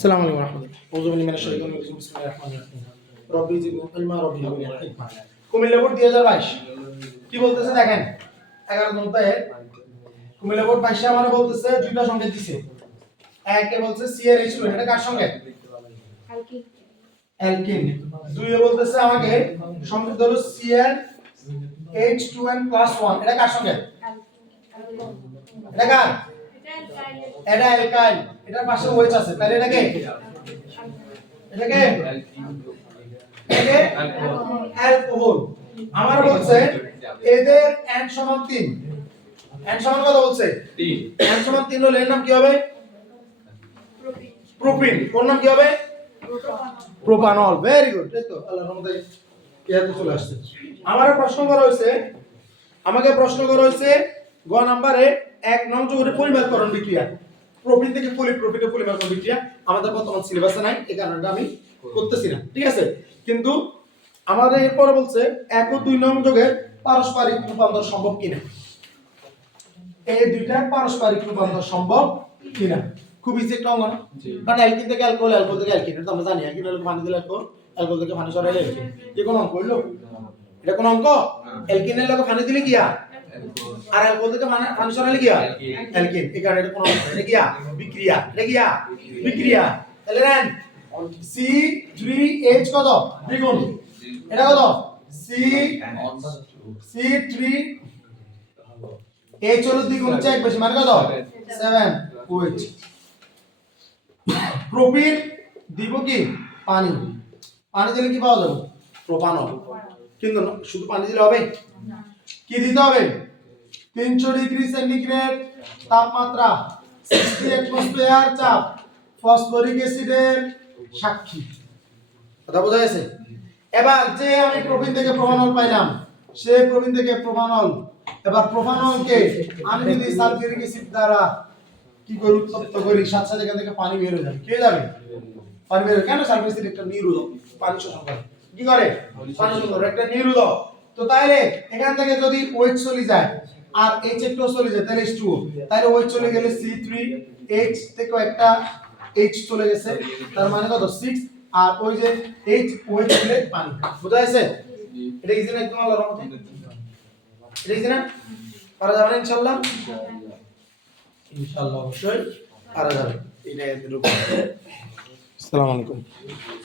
আসসালামু আলাইকুম রাহমাতুল্লাহ। আউযু বিল্লাহি মিনাশ শাইতানির রাজিম। বিসমিল্লাহির রাহমানির রাহিম। রব্বি জিদনি ইলমা রব্বি হাবলি হিকমা। কুমিল্লা বোর্ড 2022 কি বলতেছে দেখেন 11 নম্বরে কুমিল্লা বোর্ড 22 আমারে বলতেছে দুইটা সংকেত দিছে। একে বলছে CH2 এটা কার সংকেত? অ্যালকিন। অ্যালকিন। দুইয়ে বলতেছে আমাকে সংকেত হলো CH2n+1 এটা কার সংকেত? এটা কার? এটা অ্যালকাইল। এটার পাশে OH আছে তাহলে এটা কে? এটা কে? অ্যালকোহল। আমার বলছে এদের n সমান 3। n সমান কত বলছে? 3। n সমান 3 হলে এর নাম কি হবে? প্রোপিন। কোন নাম কি হবে? প্রোপানল। Very good. এই তো আল্লাহর রহমতে ইয়াতে চলে আসছে। আমারে প্রশ্ন করা হয়েছে গ নম্বরে 1 নং যৌগের পরিমাপকরণ বিক্রিয়া। প্রোপিন থেকে পলিপ্রোপিনে পরিমাপকরণ বিক্রিয়া আমাদের বর্তমান সিলেবাসে নাই, এই কারণে আমি করতেছি না। ঠিক আছে? কিন্তু আমাদের এরপরে বলছে 1 ও 2 নং যৌগের পারস্পরিক রূপান্তর সম্ভব কিনা। এই দুইটার পারস্পরিক রূপান্তর সম্ভব কিনা। খুব ইজি একটা অঙ্ক না? কারণ অ্যালকিন থেকে অ্যালকোহল, অ্যালকোহল থেকে অ্যালকিন, এটা তো আমরা জানি। অ্যালকিন হলে পানি দিলে অ্যালকোহল, অ্যালকোহল থেকে পানি সরাইলে অ্যালকিন। কি কোন অঙ্ক হইলো? এটা কোন অঙ্ক? অ্যালকিনের লগে পানি দিলে কি আর অ্যালকোহল থেকে পানি সরাইলে কি আর অ্যালকিন। এই কারণে এটা কোন অঙ্ক? এটা কি বিক্রিয়া। এটা কি বিক্রিয়া। তাহলে নেন C3H কত? দ্বিগুণ। এটা কত? C3H হলো দ্বিগুণ, চেক বেশি, মানে কত? 7OH। প্রোপিন দিব কি? পানি। পানি দিলে কি পাওয়া যাবে? প্রোপানল। কিন্তু শুধু পানি দিলে হবে? কি দিতে হবে? 300 ডিগ্রি সেন্টিগ্রেড তাপমাত্রা, 60 অ্যাটমসফিয়ার চাপ, ফসফরিক অ্যাসিডের সাক্ষী। কথা বোঝা গেছে? এবার যে আমি প্রোপিন থেকে প্রোপানল পাইলাম, সেই প্রোপিন থেকে প্রোপানল, এবার প্রোপানলকে আমি যদি সালফিউরিক অ্যাসিড দ্বারা কি করি? উত্তপ্ত করি, সাথে সাথে এখান থেকে পানি বের হয়ে যাবে। কি হয়ে যাবে? পানি বের। কেন? সালফিউরিক অ্যাসিড একটা নিরোধক, পানি শোষণ করে। কি করে? পানি শোষণ করে, একটা নিরোধক। তো তাইলে এখান থেকে যদি OH চলে যায় আর H একটু চলে যায় তাহলে H2O, তাইলে OH চলে গেলে C3H থেকে একটা H চলে গেছে, তার মানে কত? 6। আর ওই যে OH দিলে পানি। বুঝা গেছে? এটা ইজি না? একদম আল্লাহর রহমতে এটা ইজি না? পারা যাবে না ইনশাআল্লাহ? ইনশাআল্লাহ অবশ্যই পারা যাবে। এটা এর উপর। আসসালামু আলাইকুম।